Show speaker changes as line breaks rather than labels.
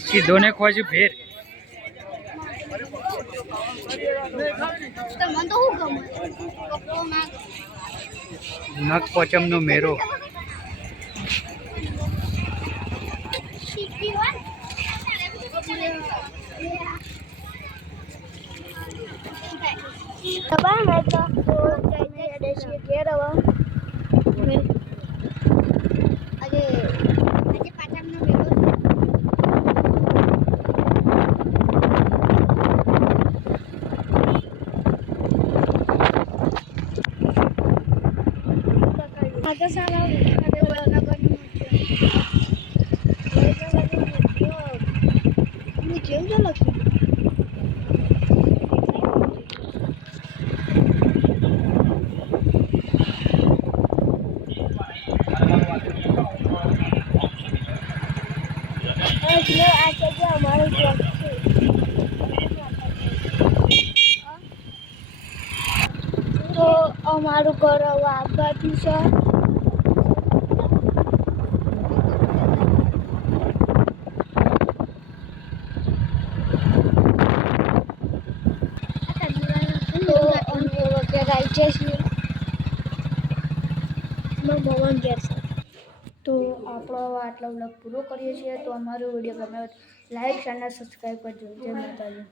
સીધો ને ખોજ ફેર. નખ પોચમનો મેરો.
શીખી હોય તો અમારું ઘર હવે આ બાજુ છે તો મારા મોહન ઘેર તો આપણો આટલો બ્લોગ પૂરો કરીએ છીએ. તો અમારો વીડિયો ગમે લાઈક અને સબસ્ક્રાઈબ કરજો. જય માતાજી.